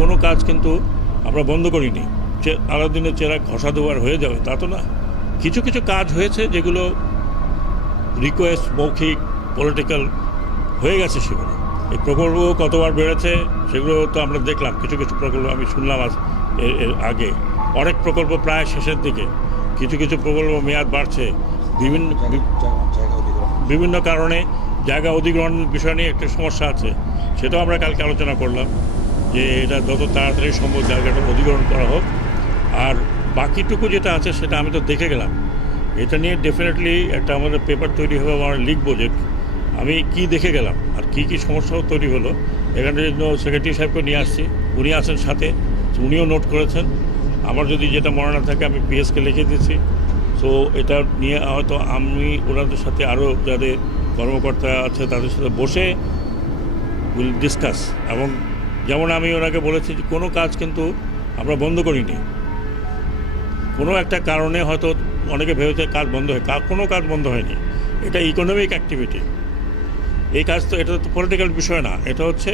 কোনো কাজ কিন্তু আমরা বন্ধ করিনি। আলাদিনের চেরা ঘষা দেওয়ার হয়ে যাবে তা তো না। কিছু কিছু কাজ হয়েছে যেগুলো রিকোয়েস্ট মৌখিক পলিটিক্যাল হয়ে গেছে সেগুলো। এই প্রকল্প কতবার বেড়েছে সেগুলো তো আমরা দেখলাম। কিছু কিছু প্রকল্প আমি শুনলাম আজ এর আগে। অনেক প্রকল্প প্রায় শেষের দিকে। কিছু কিছু প্রকল্প মেয়াদ বাড়ছে। বিভিন্ন অধিগ্রহণ। বিভিন্ন কারণে জায়গা অধিগ্রহণের বিষয় নিয়ে একটা সমস্যা আছে। সেটাও আমরা কালকে আলোচনা করলাম। যে এটা যত তাড়াতাড়ি সম্ভব জায়গাটা অধিগ্রহণ করা হোক। আর বাকিটুকু যেটা আছে সেটা আমি তো দেখে গেলাম। এটা নিয়ে ডেফিনেটলি একটা আমাদের পেপার তৈরি হবে, আমরা লিখব যে আমি কি দেখে গেলাম আর কি কি সমস্যাও তৈরি হলো। এখানে জন্য সেক্রেটারি সাহেবকে নিয়ে আসছি, উনি আছেন সাথে, উনিও নোট করেছেন। আমার যদি যেটা মনে না থাকে, আমি পিএসকে লিখে দিয়েছি সো এটা নিয়ে হয়তো আমি ওনাদের সাথে আরও যাদের কর্মকর্তা আছে তাদের সাথে বসে উইল ডিসকাস এবং যেমন আমি ওনাকে বলেছি যে কোনো কাজ কিন্তু আমরা বন্ধ করিনি। কোনো একটা কারণে হয়তো অনেকে ভেবেছে কাজ বন্ধ হয় কোনো কাজ বন্ধ হয়নি। এটা ইকোনমিক অ্যাক্টিভিটি এই কাজ তো, এটা তো পলিটিক্যাল বিষয় না, এটা হচ্ছে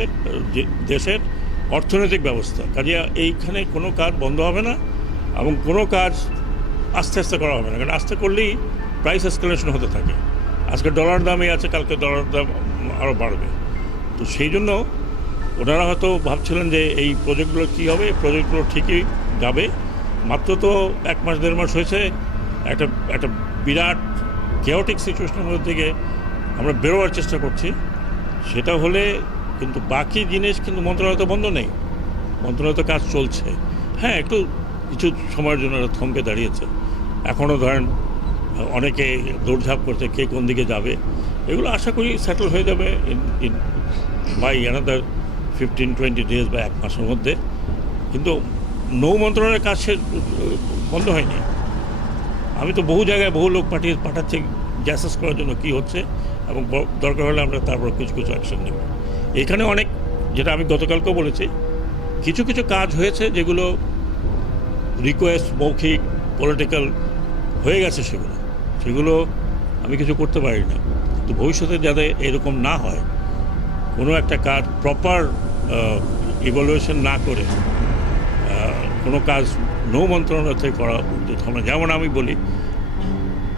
দেশের অর্থনৈতিক ব্যবস্থা। কাজে এইখানে কোনো কাজ বন্ধ হবে না এবং কোনো কাজ আস্তে আস্তে করা হবে না। কারণ আস্তে করলেই প্রাইস এসকালেশন হতে থাকে। আজকে ডলার দামই আছে, কালকে ডলার দাম আরও বাড়বে। তো সেই জন্য ওনারা হয়তো ভাবছিলেন যে এই প্রজেক্টগুলো কী হবে প্রজেক্টগুলো ঠিকই যাবে। মাত্র তো এক মাস, দেড় মাস হয়েছে, একটা একটা বিরাট কেওটিক সিচুয়েশনের মধ্যে থেকে আমরা বেরোবার চেষ্টা করছি। সেটা হলে কিন্তু বাকি জিনিস কিন্তু মন্ত্রণালয় তো বন্ধ নেই। মন্ত্রণালয় তো কাজ চলছে। হ্যাঁ একটু কিছু সময়ের জন্য থমকে দাঁড়িয়েছে। এখনও ধরেন অনেকে দৌড়ঝাঁপ করছে, কে কোন দিকে যাবে। এগুলো আশা করি সেটেল হয়ে যাবে। By another fifteen twenty days বা এক মাসের মধ্যে। কিন্তু নৌ মন্ত্রণালয়ের কাজ সে, বন্ধ হয়নি। আমি তো বহু জায়গায় বহু লোক পাঠিয়ে, পাঠাচ্ছি গ্যাসেস করার জন্য কী হচ্ছে এবং দরকার হলে আমরা তারপর কিছু কিছু অ্যাকশন নেব। এখানে অনেক, যেটা আমি গতকালকেও বলেছি, কিছু কিছু কাজ হয়েছে যেগুলো রিকোয়েস্ট মৌখিক পলিটিক্যাল হয়ে গেছে সেগুলো। সেগুলো আমি কিছু করতে পারি না তো ভবিষ্যতে যাতে এরকম না হয়, কোনো একটা কাজ প্রপার ইভ্যালুয়েশন না করে কোনো কাজ নৌ মন্ত্রণালয় থেকে করা উচিত হবে যেমন আমি বলি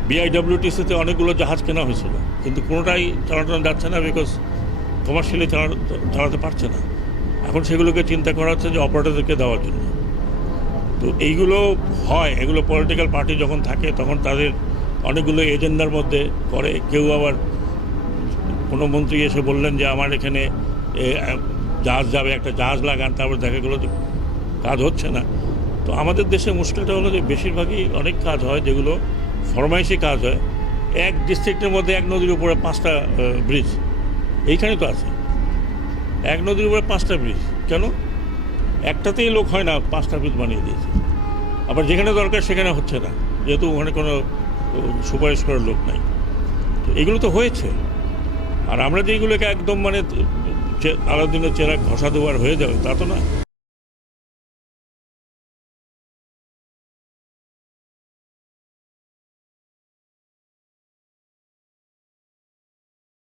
বিআইডব্লিউটিসিতে অনেকগুলো জাহাজ কেনা হয়েছিল, কিন্তু কোনোটাই চালানো যাচ্ছে না বিকজ কমার্শিয়ালি চালাতে পারছে না। এখন সেগুলোকে চিন্তা করা হচ্ছে যে অপারেটরদেরকে দেওয়ার জন্য। তো এইগুলো হয়, এগুলো পলিটিক্যাল পার্টি যখন থাকে, তখন তাদের অনেকগুলো এজেন্ডার মধ্যে করে। কেউ আবার কোনো মন্ত্রী এসে বললেন যে, আমার এখানে জাহাজ যাবে, একটা জাহাজ লাগান, তারপর দেখা গেলো যে কাজ হচ্ছে না। তো আমাদের দেশে মুশকিলটা হলো যে বেশিরভাগই অনেক কাজ হয় যেগুলো ফরমাইশি কাজ হয়। এক ডিস্ট্রিক্টের মধ্যে এক নদীর উপরে পাঁচটা ব্রিজ। এইখানে তো আছে। এক নদীর উপরে পাঁচটা ব্রিজ। কেন? একটাতেই লোক হয় না পাঁচটা ব্রিজ বানিয়ে দিয়েছে। আবার যেখানে দরকার সেখানে হচ্ছে না। যেহেতু ওখানে কোনো সুপারিশ করার লোক নাই। তো এগুলো তো হয়েছে। আর আমরা যেগুলোকে একদম মানে আলাদিনের চেরা ঘষা দেওয়ার হয়ে যাবে তা তো না